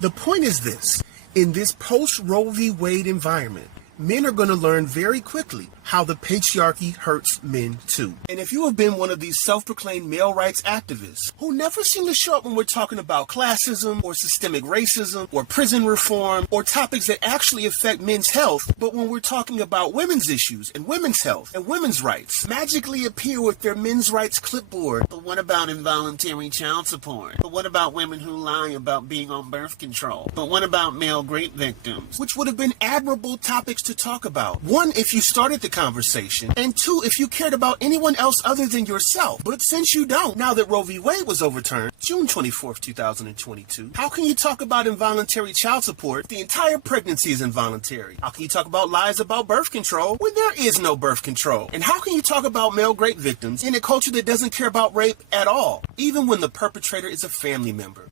The point is this. In this post-Roe v. Wade environment, men are going to learn very quickly how the patriarchy hurts men too. And if you have been one of these self-proclaimed male rights activists who never seem to show up when we're talking about classism or systemic racism or prison reform or topics that actually affect men's health, but when we're talking about women's issues and women's health and women's rights, magically appear with their men's rights clipboard. But what about involuntary child support? But what about women who lie about being on birth control? But what about male rape victims? Which would have been admirable topics to talk about. One, if you started the conversation, and two, if you cared about anyone else other than yourself. But since you don't, now that Roe v. Wade was overturned, June 24th, 2022, how can you talk about involuntary child support if the entire pregnancy is involuntary? How can you talk about lies about birth control when there is no birth control? And how can you talk about male rape victims in a culture that doesn't care about rape at all, even when the perpetrator is a family member?